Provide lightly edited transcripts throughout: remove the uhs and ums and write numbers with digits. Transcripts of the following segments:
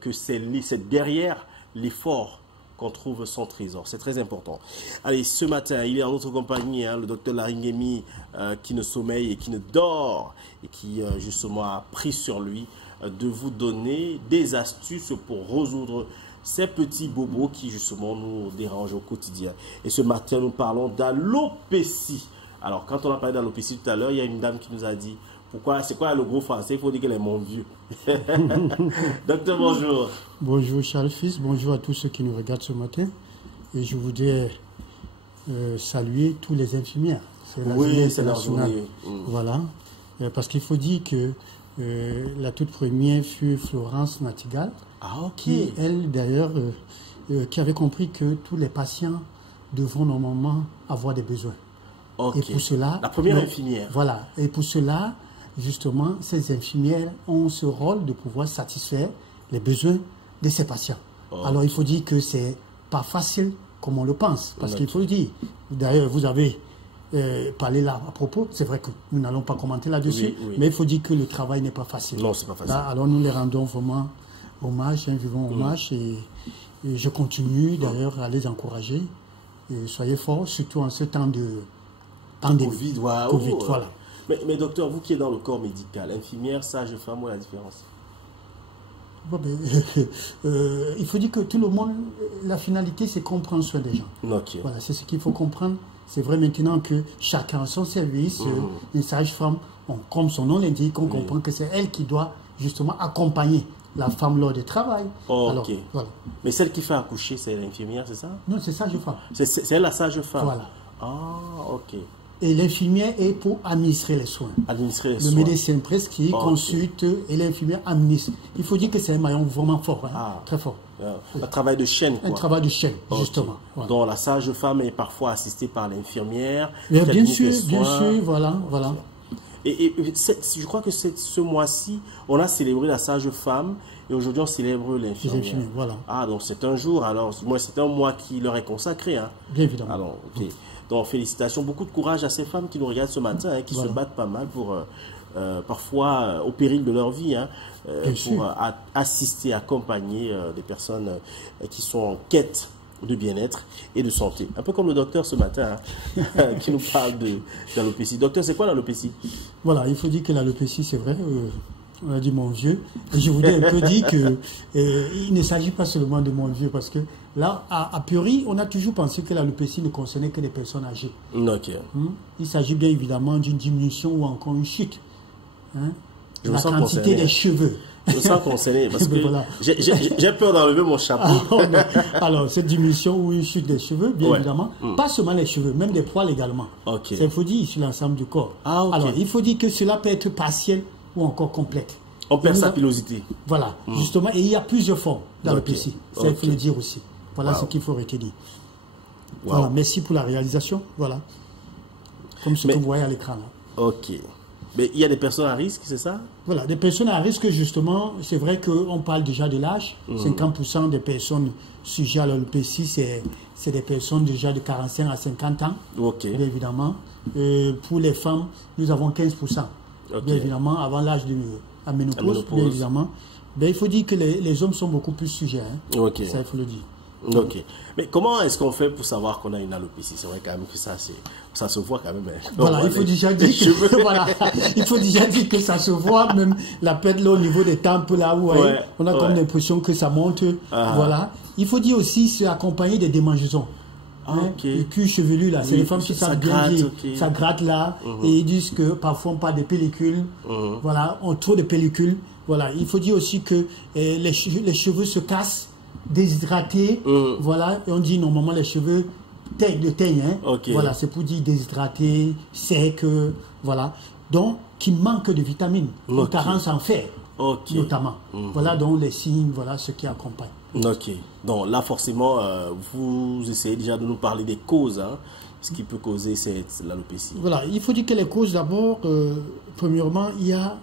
que c'est derrière l'effort qu'on trouve son trésor. C'est très important. Allez, ce matin, il est en notre compagnie, hein, le docteur Laringemi, qui ne sommeille et qui ne dort, et qui justement a pris sur lui de vous donner des astuces pour résoudre ces petits bobos qui justement nous dérangent au quotidien. Et ce matin, nous parlons d'alopécie. Alors, quand on a parlé d'alopécie tout à l'heure, il y a une dame qui nous a dit, pourquoi, c'est quoi le gros français? Il faut dire qu'elle est mon vieux. Docteur, bonjour. Bonjour Charles Fils, bonjour à tous ceux qui nous regardent ce matin. Et je voudrais saluer tous les infirmières. C'est la journée. Voilà. Parce qu'il faut dire que la toute première fut Florence Natigal, qui, elle, d'ailleurs, qui avait compris que tous les patients devront normalement avoir des besoins. Okay. Et pour cela... La première infirmière. Voilà. Et pour cela, justement, ces infirmières ont ce rôle de pouvoir satisfaire les besoins de ces patients. Alors, il faut dire que c'est pas facile comme on le pense. Parce qu'il faut le dire. D'ailleurs, vous avez parlé là à propos. C'est vrai que nous n'allons pas commenter là-dessus. Mais il faut dire que le travail n'est pas facile. Non, c'est pas facile. Là, alors, nous les rendons vraiment hommage, vivons hommage. Et je continue d'ailleurs à les encourager. Et soyez forts, surtout en ce temps de pandémie. Covid, voilà. Mais docteur, vous qui êtes dans le corps médical, infirmière, sage-femme, où est la différence? Bon, il faut dire que tout le monde, la finalité, c'est qu'on prend soin des gens. Okay. Voilà, c'est ce qu'il faut comprendre. C'est vrai maintenant que chacun a son service. Une sage-femme, comme son nom l'indique, on comprend que c'est elle qui doit justement accompagner la femme lors du travail. Alors, voilà. Mais celle qui fait accoucher, c'est l'infirmière, c'est ça? Non, c'est sage-femme. C'est elle la sage-femme? Voilà. Ah, ok. Et l'infirmière est pour administrer les soins. Administrer les soins. Le médecin prescrit, consulte et l'infirmière administre. Il faut dire que c'est un maillon vraiment fort, très fort. Un travail de chaîne, quoi. Un travail de chaîne, justement. Voilà. Donc la sage-femme est parfois assistée par l'infirmière. Bien sûr, voilà. Et je crois que ce mois-ci, on a célébré la sage-femme et aujourd'hui on célèbre l'infirmière. Voilà. Ah, donc c'est un jour, alors moi c'est un mois qui leur est consacré. Hein. Bien évidemment. Alors, donc félicitations, beaucoup de courage à ces femmes qui nous regardent ce matin, qui se battent pas mal pour, parfois au péril de leur vie, pour assister, accompagner des personnes qui sont en quête de bien-être et de santé. Un peu comme le docteur ce matin, qui nous parle d'alopécie. Docteur, c'est quoi l'alopécie? Voilà, il faut dire que l'alopécie, c'est vrai, on a dit mon vieux. Et je voudrais un peu dire que il ne s'agit pas seulement de mon vieux, parce que là, a priori, on a toujours pensé que l'alopécie ne concernait que des personnes âgées. Il s'agit bien évidemment d'une diminution ou encore une chute. La quantité des cheveux. Je me sens concerné parce que j'ai peur d'enlever mon chapeau. Alors, cette diminution ou une chute des cheveux, bien évidemment, pas seulement les cheveux, même des poils également. Il faut dire sur l'ensemble du corps. Alors, il faut dire que cela peut être partiel ou encore complète. On perd sa pilosité. Voilà, justement, et il y a plusieurs formes d'alopécie. Ça, il faut le dire aussi. Voilà ce qu'il faut retenir. Voilà, merci pour la réalisation. Voilà. Comme ce que vous voyez à l'écran là. Ok. Mais il y a des personnes à risque, c'est ça? Voilà, des personnes à risque, justement, c'est vrai qu'on parle déjà de l'âge. 50% des personnes sujettes à l'alopécie, c'est des personnes déjà de 45 à 50 ans, bien évidemment. Pour les femmes, nous avons 15%, bien évidemment, avant l'âge de la ménopause, bien évidemment. Mais il faut dire que les hommes sont beaucoup plus sujets, ça il faut le dire. Mais comment est-ce qu'on fait pour savoir qu'on a une alopécie? C'est vrai quand même que ça se voit quand même. Voilà, il faut déjà dire que, voilà, il faut déjà dire que ça se voit, même la pète là au niveau des tempes là où on a comme l'impression que ça monte. Voilà. Il faut dire aussi c'est accompagné des démangeaisons. Le cuir chevelu là, c'est les femmes qui savent bien dire, ça gratte là, et ils disent que parfois on parle de pellicules, voilà, on trouve des pellicules. Voilà, il faut dire aussi que les cheveux se cassent, déshydratés, voilà, et on dit normalement les cheveux teignent, voilà, c'est pour dire déshydratés, secs, voilà, donc qui manquent de vitamines, une carence en fer, notamment. Voilà donc les signes, voilà ce qui accompagne. Donc là forcément, vous essayez déjà de nous parler des causes, ce qui peut causer l'alopécie. Voilà, il faut dire que les causes d'abord, premièrement, il y a...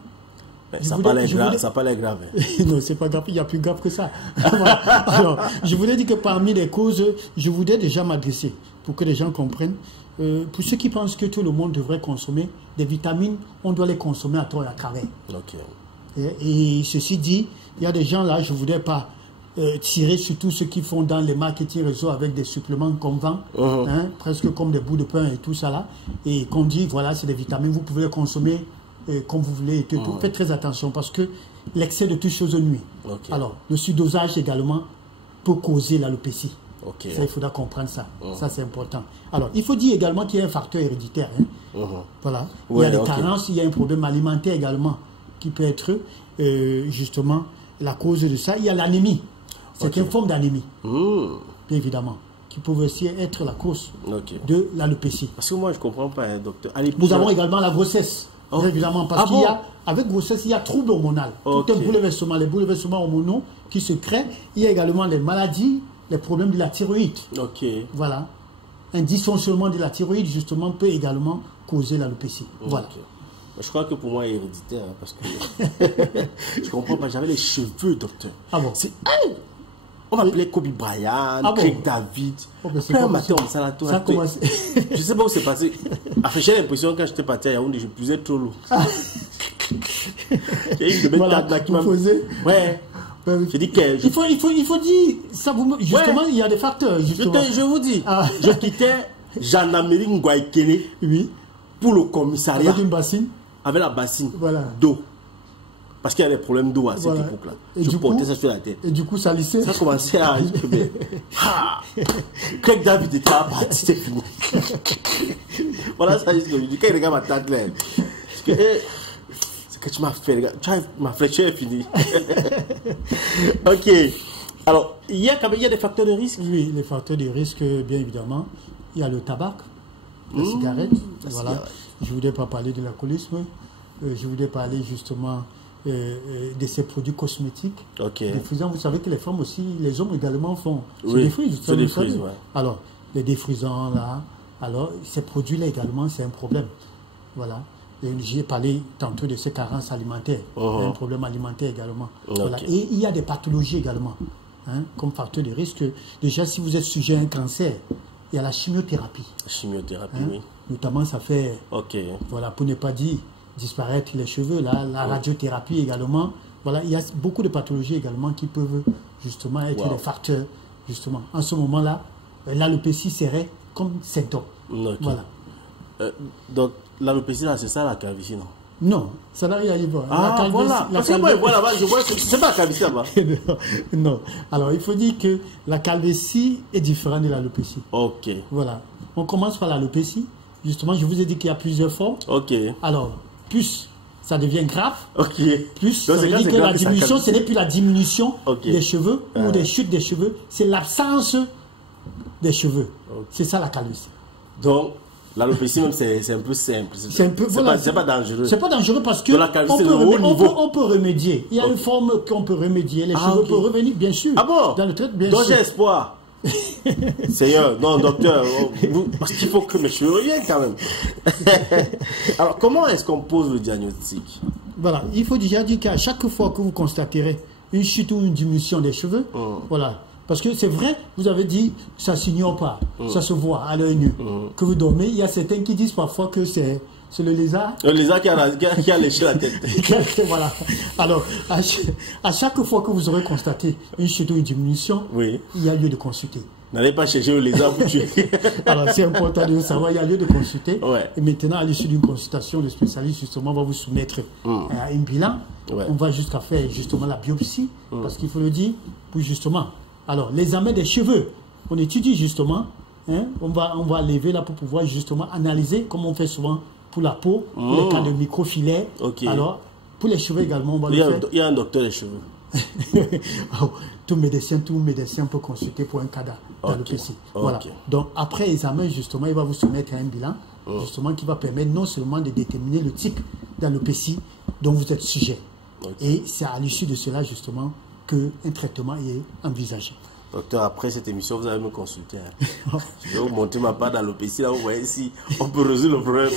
Ça n'a pas l'air grave. Non, c'est pas grave, il y a plus grave que ça. Alors, je voulais dire que parmi les causes, je voudrais déjà m'adresser, pour que les gens comprennent, pour ceux qui pensent que tout le monde devrait consommer des vitamines, on doit les consommer à tort et à travers. Et ceci dit, il y a des gens là, je ne voudrais pas tirer sur tous ceux qui font dans les marketing réseau avec des suppléments qu'on vend, presque comme des bouts de pain et tout ça là, et qu'on dit, voilà, c'est des vitamines, vous pouvez les consommer comme vous voulez. Et tout. Faites très attention parce que l'excès de toutes choses nuit. Alors, le surdosage également peut causer l'alopécie. Ça, il faudra comprendre ça. Ça, c'est important. Alors, il faut dire également qu'il y a un facteur héréditaire. Voilà. Il y a des carences, il y a un problème alimentaire également qui peut être justement la cause de ça. Il y a l'anémie. C'est une forme d'anémie, bien évidemment, qui peut aussi être la cause de l'alopécie. Parce que moi, je ne comprends pas, docteur. Nous avons également la grossesse, bien évidemment, parce qu'il y a, avec grossesse, il y a trouble hormonal. Tout un bouleversement, les bouleversements hormonaux qui se créent. Il y a également les maladies, les problèmes de la thyroïde. Voilà. Un dysfonctionnement de la thyroïde, justement, peut également causer l'alopécie. Voilà. Je crois que pour moi, c'est héréditaire, parce que je comprends pas. J'avais les cheveux, docteur. On m'appelait Kobe Bryant, Craig David. Après un matin, on s'en a tout raté. Je ne sais pas où c'est passé. J'ai l'impression que quand j'étais parti à Yaoundé, je pesais trop lourd. J'ai eu une table là qui m'a posé. Ouais. Je dis que il faut dire ça vous, justement il y a des facteurs justement. Je vous dis je quittais Jean-Amérique Ngouaïkele pour le commissariat avec une bassine, avec la bassine d'eau parce qu'il y a des problèmes d'eau à cette époque là. Je portais ça sur la tête et du coup ça lissait, ça commençait à Craig David était à partir, c'était fini. Voilà, ça juste que je dis quand il regarde ma tête là que tu m'as fait, ma flèche est finie. Ok. Alors, il y a des facteurs de risque. Oui, les facteurs de risque, bien évidemment. Il y a le tabac, la cigarette. Cigarette. Je ne voudrais pas parler de l'alcoolisme. Je voudrais parler justement de ces produits cosmétiques. Défrisants. Vous savez que les femmes aussi, les hommes également font. Se défrisent. Alors, les défrisants là. Alors, ces produits-là également, c'est un problème. Voilà. J'ai parlé tantôt de ces carences alimentaires. Il y a un problème alimentaire également. Voilà. Et il y a des pathologies également, comme facteur de risque. Déjà, si vous êtes sujet à un cancer, il y a la chimiothérapie. La chimiothérapie, oui. Notamment, ça fait, voilà, pour ne pas dire disparaître les cheveux, là, la radiothérapie également. Voilà, il y a beaucoup de pathologies également qui peuvent justement être des facteurs. Justement, en ce moment-là, l'alopécie serait comme symptôme. Voilà. Donc, l'alopécie, c'est ça la calvitie, non? Non, ça n'a rien à voir. Voilà. Parce que moi, je vois, c'est pas la calvitie là-bas. Non. Alors, il faut dire que la calvitie est différente de l'alopécie. Voilà. On commence par l'alopécie. Justement, je vous ai dit qu'il y a plusieurs formes. Alors, plus ça devient grave, plus ça veut dire que la diminution, ce n'est plus la diminution des cheveux ou des chutes des cheveux, c'est l'absence des cheveux. C'est ça la calvitie. Donc, l'alopécie même c'est un peu simple. C'est pas dangereux. C'est pas dangereux parce que on peut remédier. Il y a une forme qu'on peut remédier. Les cheveux peuvent revenir, bien sûr. Ah bon? Dans le traitement, bien sûr. Donc j'ai espoir. Seigneur, non docteur, parce qu'il faut que mes cheveux reviennent quand même. Alors comment est-ce qu'on pose le diagnostic? Voilà, il faut déjà dire qu'à chaque fois que vous constaterez une chute ou une diminution des cheveux, voilà. Parce que c'est vrai, vous avez dit, ça ne s'ignore pas, ça se voit à l'œil nu. Que vous dormez, il y a certains qui disent parfois que c'est le lézard. Le lézard qui a léché la tête. Voilà. Alors, à chaque fois que vous aurez constaté une chute ou une diminution, il y a lieu de consulter. N'allez pas chercher le lézard pour tuer. Alors, c'est important de savoir, il y a lieu de consulter. Et maintenant, à l'issue d'une consultation, le spécialiste, justement, va vous soumettre à un bilan. On va jusqu'à faire, justement, la biopsie. Parce qu'il faut le dire, pour justement... Alors, l'examen des cheveux, on étudie justement, on va lever là pour pouvoir justement analyser, comme on fait souvent pour la peau, pour les cas de microfilets. Alors, pour les cheveux également, on va le faire. Il y a un docteur des cheveux. Tout médecin peut consulter pour un cas d'alopécie. Voilà. Donc, après examen, justement, il va vous soumettre à un bilan, justement, qui va permettre non seulement de déterminer le type d'alopécie dont vous êtes sujet. Et c'est à l'issue de cela, justement, qu'un traitement est envisagé. Docteur, après cette émission, vous allez me consulter. Je vais vous montrer ma part d'alopécie. Là, vous voyez si on peut résoudre le problème.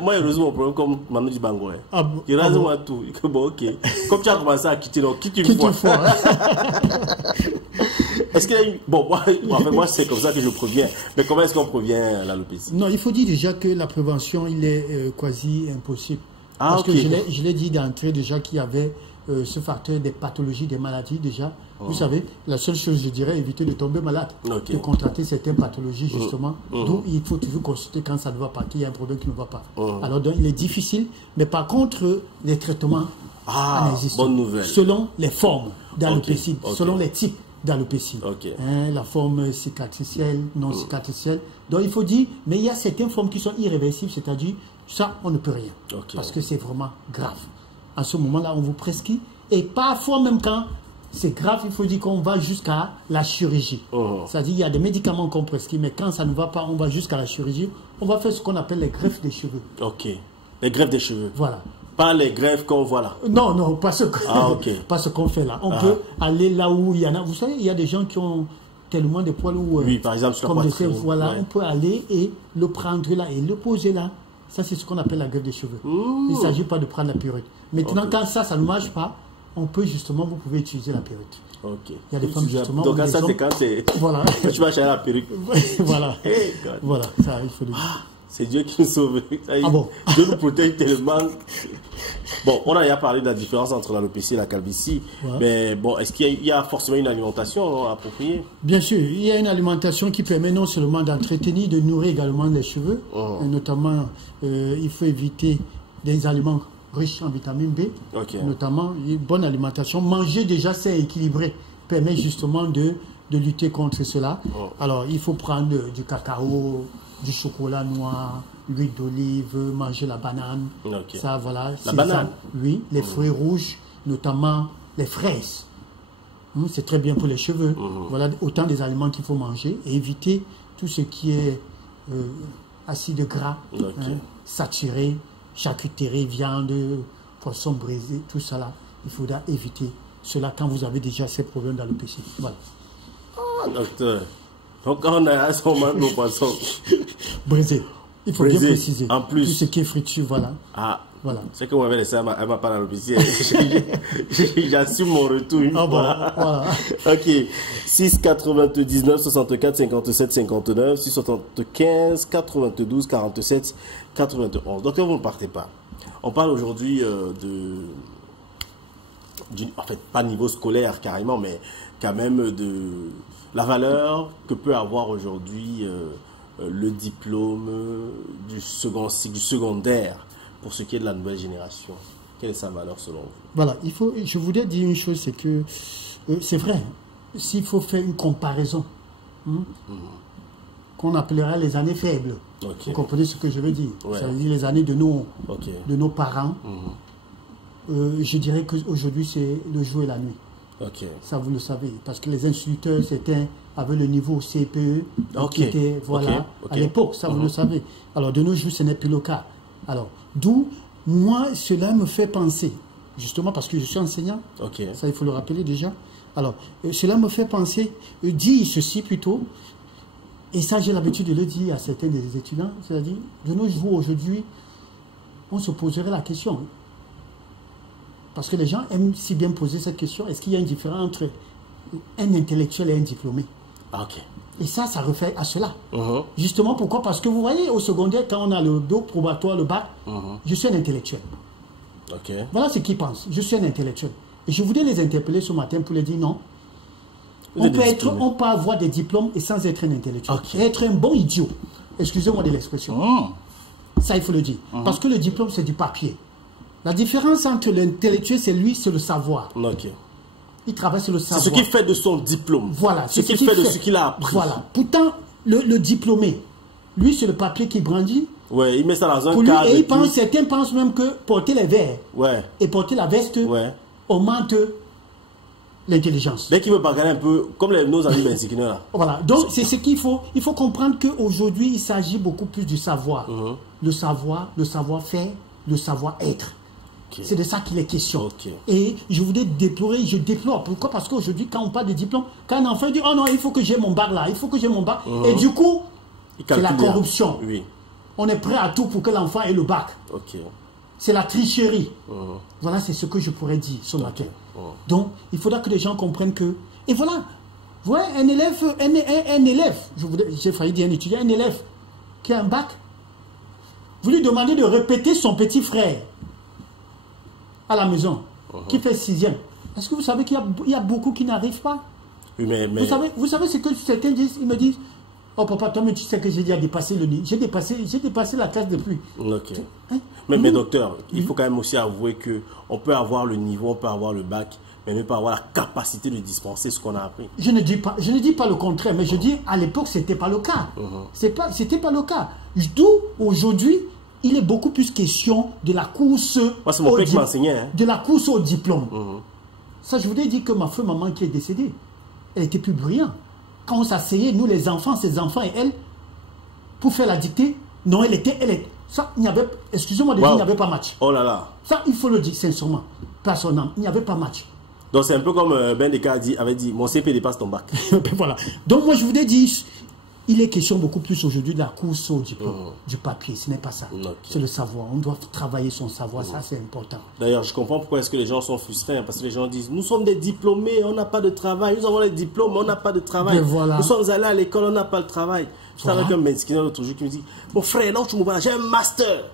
Moi, je résous mon problème comme Manu Dibango. Je rase moi tout. Bon, ok. Comme tu as commencé à quitter, donc quitte une fois. Est-ce qu'il y a une... Bon, moi c'est comme ça que je préviens. Mais comment est-ce qu'on prévient l'alopécie? Non, il faut dire déjà que la prévention, il est quasi impossible. Parce que je l'ai dit d'entrée déjà qu'il y avait ce facteur des pathologies, des maladies déjà. Vous savez, la seule chose, je dirais, éviter de tomber malade, de contracter certaines pathologies, justement. D'où il faut toujours consulter quand ça ne va pas, qu'il y a un problème qui ne va pas. Alors, donc, il est difficile, mais par contre, les traitements existent. Bonne nouvelle. Selon les formes d'alopécie, selon les types d'alopécie. La forme cicatricielle, non cicatricielle. Donc, il faut dire, mais il y a certaines formes qui sont irréversibles, c'est-à-dire, ça, on ne peut rien. Parce que c'est vraiment grave. À ce moment-là, on vous prescrit. Et parfois, même quand c'est grave, il faut dire qu'on va jusqu'à la chirurgie. C'est-à-dire, il y a des médicaments qu'on prescrit, mais quand ça ne va pas, on va jusqu'à la chirurgie. On va faire ce qu'on appelle les greffes des cheveux. Les greffes des cheveux. Voilà. Pas les greffes qu'on voit là. Non, non, pas ce qu'on fait là. On peut aller là où il y en a. Vous savez, il y a des gens qui ont tellement de poils où... oui, par exemple, sur la poitrine. Voilà, on peut aller et le prendre là et le poser là. Ça, c'est ce qu'on appelle la greffe des cheveux. Il ne s'agit pas de prendre la perruque. Maintenant, quand ça ne marche pas, on peut justement, vous pouvez utiliser la perruque. Il y a des femmes justement... Donc, ça, c'est quand c'est... Voilà. Tu vas acheter la perruque. Voilà. Voilà, ça, il faut le dire. C'est Dieu qui nous sauve. Dieu nous protège tellement. Bon, on a déjà parlé de la différence entre l'alopécie et la calvitie. Mais bon, est-ce qu'il y a forcément une alimentation appropriée? Bien sûr, il y a une alimentation qui permet non seulement d'entretenir, de nourrir également les cheveux. Et notamment, il faut éviter des aliments riches en vitamine B. Notamment, une bonne alimentation. Manger déjà sain et équilibré permet justement de lutter contre cela. Alors, il faut prendre du cacao, du chocolat noir, l'huile d'olive, manger la banane. Ça, voilà. La banane? Oui, les fruits rouges, notamment les fraises. C'est très bien pour les cheveux. Voilà autant des aliments qu'il faut manger et éviter tout ce qui est acide gras, saturé, charcuterie, viande, poisson brisé, tout ça là. Il faudra éviter cela quand vous avez déjà ces problèmes d'alopécie. Voilà. Docteur. Donc, on a son manque de poisson. Brisé. Il faut bien préciser. En plus. Tout ce qui est friture, voilà. Voilà. C'est que vous m'avez laissé, elle m'a pas l'alopécie. J'assume mon retour une fois. Voilà. Ok. 6 99 64 57 59, 6 75 92 47 91. Donc, vous ne partez pas. On parle aujourd'hui en fait, pas niveau scolaire carrément, mais quand même de la valeur que peut avoir aujourd'hui le diplôme du second cycle, du secondaire, pour ce qui est de la nouvelle génération. Quelle est sa valeur selon vous? Voilà, je voudrais dire une chose, c'est que c'est vrai, s'il faut faire une comparaison, qu'on appellera les années faibles, vous comprenez ce que je veux dire? Ça veut dire les années de nos parents. Je dirais qu'aujourd'hui, c'est le jour et la nuit. Ça, vous le savez. Parce que les instituteurs, certains avaient le niveau CPE, qui était, à l'époque, ça, vous le savez. Alors, de nos jours, ce n'est plus le cas. Alors, d'où, moi, cela me fait penser, justement parce que je suis enseignant, ça, il faut le rappeler déjà. Alors, cela me fait penser, dire ceci plutôt, et ça, j'ai l'habitude de le dire à certains des étudiants, c'est-à-dire, de nos jours, aujourd'hui, on se poserait la question. Parce que les gens aiment si bien poser cette question. Est-ce qu'il y a une différence entre un intellectuel et un diplômé? Et ça refait à cela. Justement, pourquoi? Parce que vous voyez, au secondaire, quand on a le dos probatoire, le bac, je suis un intellectuel. Voilà ce qu'ils pensent. Je suis un intellectuel. Et je voudrais les interpeller ce matin pour les dire non. On peut avoir des diplômes et sans être un intellectuel. Et être un bon idiot. Excusez-moi de l'expression. Ça, il faut le dire. Parce que le diplôme, c'est du papier. La différence entre l'intellectuel, c'est le savoir. Il travaille sur le savoir. C'est ce qu'il fait de son diplôme. Voilà. Ce qu'il fait de ce qu'il a appris. Voilà. Pourtant, le diplômé, lui, c'est le papier qui brandit. Il met ça dans un cadre. Et certains pensent même que porter les verres et porter la veste augmente l'intelligence. Dès qu'il veut bagarrer un peu, comme nos amis mexicains là. Voilà. Donc, c'est ce qu'il faut. Il faut comprendre qu'aujourd'hui, il s'agit beaucoup plus du savoir. Le savoir-faire, le savoir-être. C'est de ça qu'il est question. Et je voudrais déplorer, je déplore. Pourquoi? Parce qu'aujourd'hui, quand on parle de diplôme, quand un enfant dit « Oh non, il faut que j'ai mon bac là, il faut que j'ai mon bac. Et du coup, c'est la corruption. On est prêt à tout pour que l'enfant ait le bac. C'est la tricherie. Voilà, c'est ce que je pourrais dire ce matin. Donc, il faudra que les gens comprennent que... Et voilà, vous voyez, un élève, j'ai failli dire un étudiant, un élève qui a un bac, vous lui demandez de répéter son petit frère. à la maison, qui fait 6e, est-ce que vous savez qu'il y a beaucoup qui n'arrivent pas? Oui, mais... Vous savez ce que certains disent? Ils me disent, oh papa, toi, mais tu sais que j'ai déjà dépassé le nid. J'ai dépassé la classe depuis. Ok. Hein? Mais docteur, il faut quand même aussi avouer qu'on peut avoir le niveau, on peut avoir le bac, mais même pas avoir la capacité de dispenser ce qu'on a appris. Je ne dis pas le contraire, mais je dis à l'époque, ce n'était pas le cas. C'était pas le cas. D'où aujourd'hui, il est beaucoup plus question de la course de la course au diplôme. Ça, je voudrais dire que ma maman qui est décédée, elle était plus brillante. Quand on s'asseyait, nous les enfants, ses enfants et elle, pour faire la dictée, non, ça, il n'y avait, excusez-moi de dire, il n'y avait pas match. Oh là là. Ça, il faut le dire sincèrement. Personnellement, il n'y avait pas match. Donc c'est un peu comme Ben Deka avait dit, mon CP dépasse ton bac. Voilà. Donc moi, je voudrais dire, il est question beaucoup plus aujourd'hui de la course au diplôme, du papier. Ce n'est pas ça. Okay. C'est le savoir. On doit travailler son savoir. Ça, c'est important. D'ailleurs, je comprends pourquoi est-ce que les gens sont frustrés. Hein, parce que les gens disent, nous sommes des diplômés, on n'a pas de travail. Nous avons les diplômes, on n'a pas de travail. Voilà. Nous sommes allés à l'école, on n'a pas de travail. J'étais avec un Benskina l'autre jour qui me dit, mon frère, là où tu me vois, j'ai un master.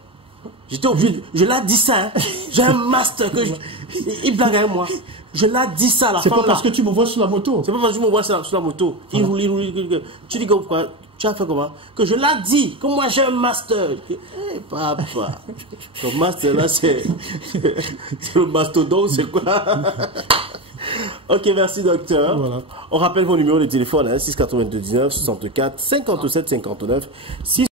J'étais obligé, je l'ai dit ça. Hein. J'ai un master. Il blague avec moi. Je l'ai dit ça à la fin. C'est pas parce que tu me vois sur la moto. C'est pas parce que tu me vois sur la moto. Voilà. Tu dis pourquoi? Tu as fait comment? Que je l'ai dit. Que moi j'ai un master. Hey, papa. Ton master là, c'est le mastodonte, c'est quoi? Ok, merci docteur. Voilà. On rappelle vos numéros de téléphone, hein, 6 99 64 57 59.